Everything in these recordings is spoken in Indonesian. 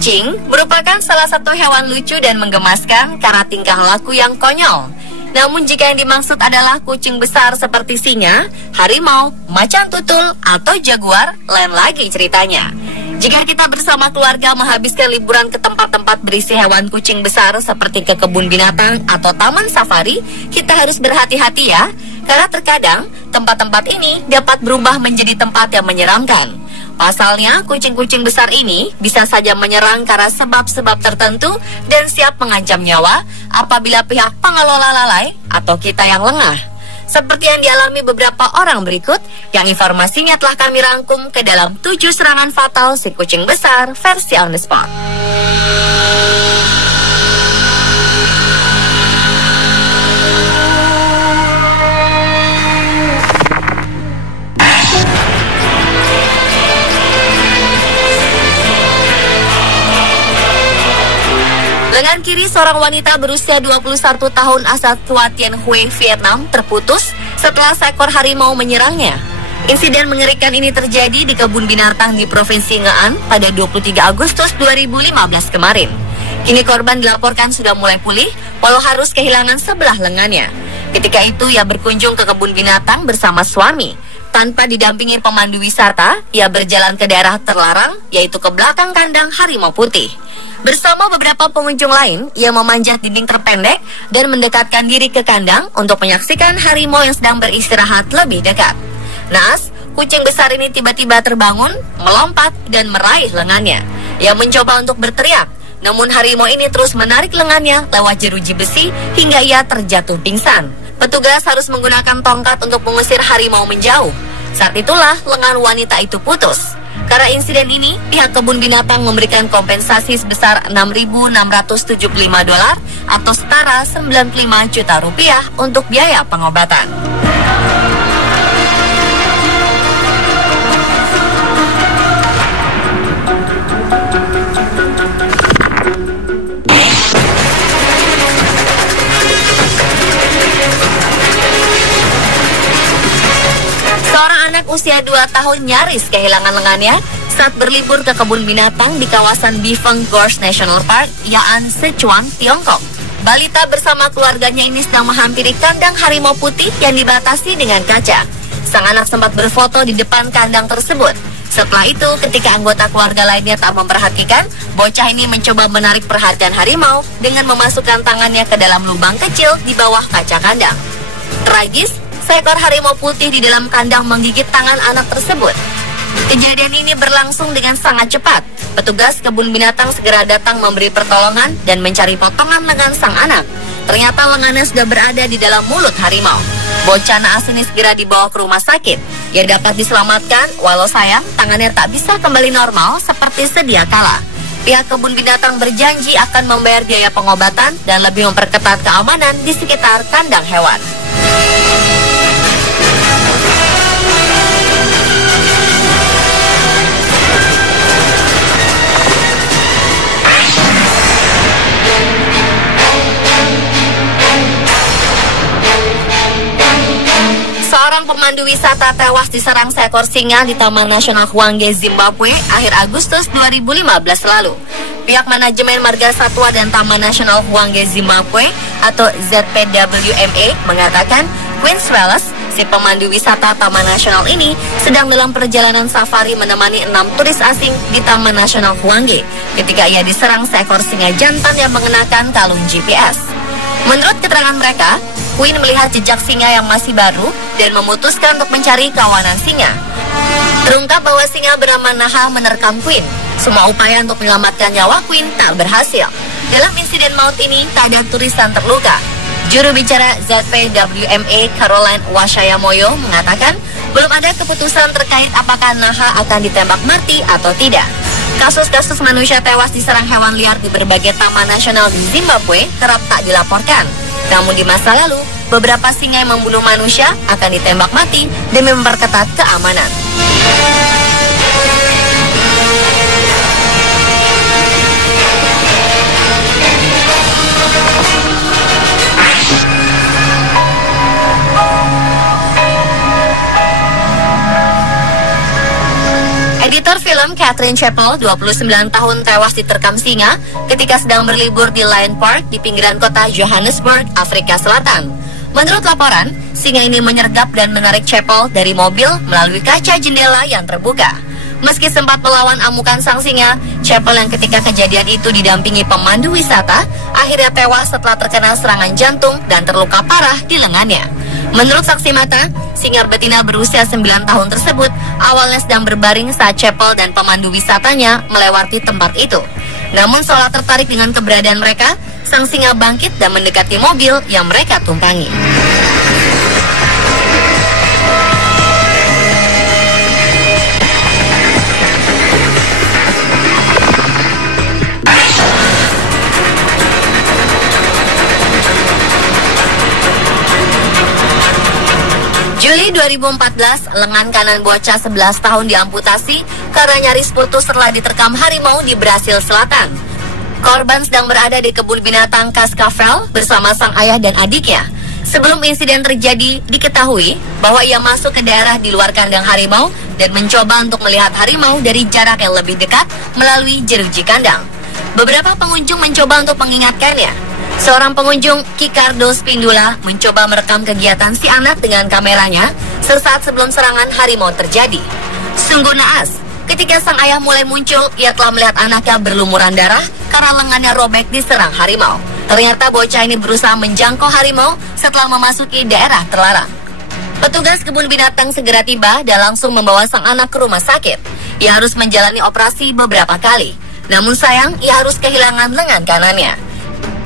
Kucing merupakan salah satu hewan lucu dan menggemaskan karena tingkah laku yang konyol. Namun jika yang dimaksud adalah kucing besar seperti singa, harimau, macan tutul, atau jaguar, lain lagi ceritanya. Jika kita bersama keluarga menghabiskan liburan ke tempat-tempat berisi hewan kucing besar seperti ke kebun binatang atau taman safari, kita harus berhati-hati ya, karena terkadang tempat-tempat ini dapat berubah menjadi tempat yang menyeramkan. Pasalnya, kucing-kucing besar ini bisa saja menyerang karena sebab-sebab tertentu dan siap mengancam nyawa apabila pihak pengelola lalai atau kita yang lengah. Seperti yang dialami beberapa orang berikut, yang informasinya telah kami rangkum ke dalam 7 serangan fatal si kucing besar versi on the spot. Lengan kiri seorang wanita berusia 21 tahun asal Tua Tien Hui, Vietnam terputus setelah seekor harimau menyerangnya. Insiden mengerikan ini terjadi di kebun binatang di Provinsi Nghệ An pada 23 Agustus 2015 kemarin. Kini korban dilaporkan sudah mulai pulih, walau harus kehilangan sebelah lengannya. Ketika itu ia berkunjung ke kebun binatang bersama suami. Tanpa didampingi pemandu wisata, ia berjalan ke daerah terlarang, yaitu ke belakang kandang harimau putih. Bersama beberapa pengunjung lain, ia memanjat dinding terpendek dan mendekatkan diri ke kandang untuk menyaksikan harimau yang sedang beristirahat lebih dekat. Naas, kucing besar ini tiba-tiba terbangun, melompat, dan meraih lengannya. Ia mencoba untuk berteriak, namun harimau ini terus menarik lengannya lewat jeruji besi hingga ia terjatuh pingsan. Petugas harus menggunakan tongkat untuk mengusir harimau menjauh. Saat itulah lengan wanita itu putus. Karena insiden ini, pihak kebun binatang memberikan kompensasi sebesar $6.675 atau setara 95 juta rupiah untuk biaya pengobatan. Usia 2 tahun nyaris kehilangan lengannya saat berlibur ke kebun binatang di kawasan Bifeng Gorge National Park, Ya'an, Sichuan, Tiongkok. Balita bersama keluarganya ini sedang menghampiri kandang harimau putih yang dibatasi dengan kaca. Sang anak sempat berfoto di depan kandang tersebut. Setelah itu, ketika anggota keluarga lainnya tak memperhatikan, bocah ini mencoba menarik perhatian harimau dengan memasukkan tangannya ke dalam lubang kecil di bawah kaca kandang. Tragis, seekor harimau putih di dalam kandang menggigit tangan anak tersebut. Kejadian ini berlangsung dengan sangat cepat. Petugas kebun binatang segera datang memberi pertolongan dan mencari potongan lengan sang anak. Ternyata lengannya sudah berada di dalam mulut harimau. Bocah naas ini segera dibawa ke rumah sakit. Ia dapat diselamatkan, walau sayang tangannya tak bisa kembali normal seperti sedia kala. Pihak kebun binatang berjanji akan membayar biaya pengobatan dan lebih memperketat keamanan di sekitar kandang hewan. Seorang pemandu wisata tewas diserang seekor singa di Taman Nasional Hwange, Zimbabwe, akhir Agustus 2015 lalu. Pihak manajemen Marga Satwa dan Taman Nasional Hwange, Zimbabwe atau ZPWMA mengatakan Quince Wallace, si pemandu wisata Taman Nasional ini, sedang dalam perjalanan safari menemani 6 turis asing di Taman Nasional Hwange ketika ia diserang seekor singa jantan yang mengenakan kalung GPS. Menurut keterangan mereka, Queen melihat jejak singa yang masih baru dan memutuskan untuk mencari kawanan singa. Terungkap bahwa singa bernama Naha menerkam Queen. Semua upaya untuk menyelamatkan nyawa Queen tak berhasil. Dalam insiden maut ini, tak ada turis yang terluka. Juru bicara ZPWMA Caroline Washayamoyo mengatakan belum ada keputusan terkait apakah Naha akan ditembak mati atau tidak. Kasus-kasus manusia tewas diserang hewan liar di berbagai taman nasional di Zimbabwe kerap tak dilaporkan. Namun di masa lalu, beberapa singa yang membunuh manusia akan ditembak mati demi memperketat keamanan. Editor Aktor film Catherine Chapel, 29 tahun, tewas diterkam singa ketika sedang berlibur di Lion Park di pinggiran kota Johannesburg, Afrika Selatan. Menurut laporan, singa ini menyergap dan menarik Chapel dari mobil melalui kaca jendela yang terbuka. Meski sempat melawan amukan sang singa, Chapel yang ketika kejadian itu didampingi pemandu wisata, akhirnya tewas setelah terkena serangan jantung dan terluka parah di lengannya. Menurut saksi mata, singa betina berusia 9 tahun tersebut awalnya sedang berbaring saat Chapel dan pemandu wisatanya melewati tempat itu. Namun seolah tertarik dengan keberadaan mereka, sang singa bangkit dan mendekati mobil yang mereka tumpangi. Juli 2014, lengan kanan bocah 11 tahun diamputasi karena nyaris putus setelah diterkam harimau di Brasil Selatan. Korban sedang berada di kebun binatang Cascavel bersama sang ayah dan adiknya. Sebelum insiden terjadi, diketahui bahwa ia masuk ke daerah di luar kandang harimau dan mencoba untuk melihat harimau dari jarak yang lebih dekat melalui jeruji kandang. Beberapa pengunjung mencoba untuk mengingatkannya. Seorang pengunjung, Ricardo Spindula, mencoba merekam kegiatan si anak dengan kameranya sesaat sebelum serangan harimau terjadi. Sungguh naas, ketika sang ayah mulai muncul, ia telah melihat anaknya berlumuran darah karena lengannya robek diserang harimau. Ternyata bocah ini berusaha menjangkau harimau setelah memasuki daerah terlarang. Petugas kebun binatang segera tiba dan langsung membawa sang anak ke rumah sakit. Ia harus menjalani operasi beberapa kali. Namun sayang, ia harus kehilangan lengan kanannya.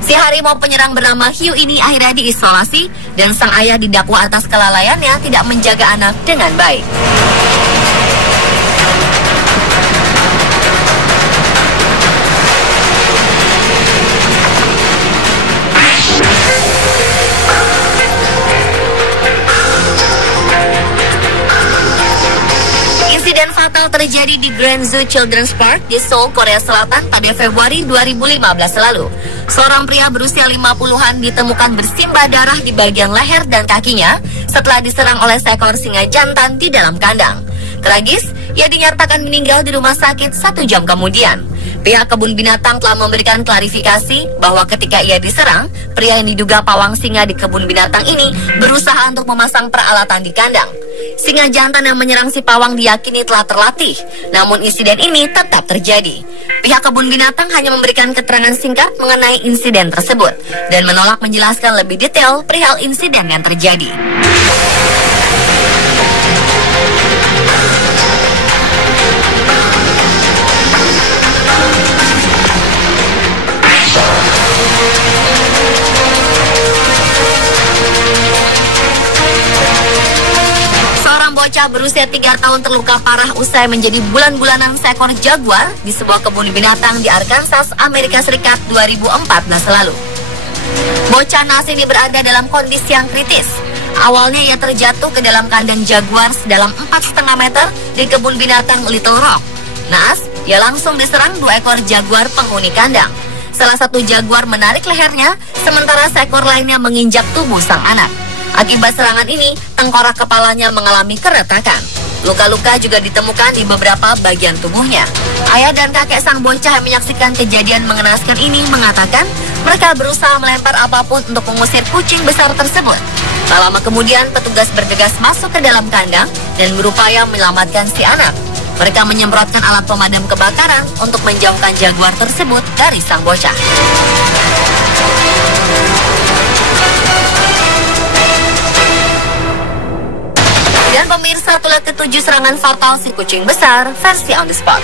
Si harimau penyerang bernama Hiu ini akhirnya diisolasi dan sang ayah didakwa atas kelalaiannya tidak menjaga anak dengan baik. Insiden fatal terjadi di Grand Zoo Children's Park di Seoul, Korea Selatan pada Februari 2015 lalu. Seorang pria berusia 50-an ditemukan bersimbah darah di bagian leher dan kakinya setelah diserang oleh seekor singa jantan di dalam kandang. Tragis, ia dinyatakan meninggal di rumah sakit 1 jam kemudian. Pihak kebun binatang telah memberikan klarifikasi bahwa ketika ia diserang, pria yang diduga pawang singa di kebun binatang ini berusaha untuk memasang peralatan di kandang. Singa jantan yang menyerang si pawang diyakini telah terlatih, namun insiden ini tetap terjadi. Pihak kebun binatang hanya memberikan keterangan singkat mengenai insiden tersebut dan menolak menjelaskan lebih detail perihal insiden yang terjadi. Bocah berusia 3 tahun terluka parah usai menjadi bulan-bulanan seekor jaguar di sebuah kebun binatang di Arkansas, Amerika Serikat 2014 lalu. Bocah naas ini berada dalam kondisi yang kritis. Awalnya ia terjatuh ke dalam kandang jaguar sedalam 4,5 meter di kebun binatang Little Rock. Naas, ia langsung diserang 2 ekor jaguar penghuni kandang. Salah satu jaguar menarik lehernya, sementara seekor lainnya menginjak tubuh sang anak. Akibat serangan ini, tengkorak kepalanya mengalami keretakan. Luka-luka juga ditemukan di beberapa bagian tubuhnya. Ayah dan kakek sang bocah yang menyaksikan kejadian mengenaskan ini mengatakan mereka berusaha melempar apapun untuk mengusir kucing besar tersebut. Tak lama kemudian, petugas bergegas masuk ke dalam kandang dan berupaya menyelamatkan si anak. Mereka menyemprotkan alat pemadam kebakaran untuk menjauhkan jaguar tersebut dari sang bocah. Dan pemirsa, itulah ke-7 serangan fatal si kucing besar versi On The Spot.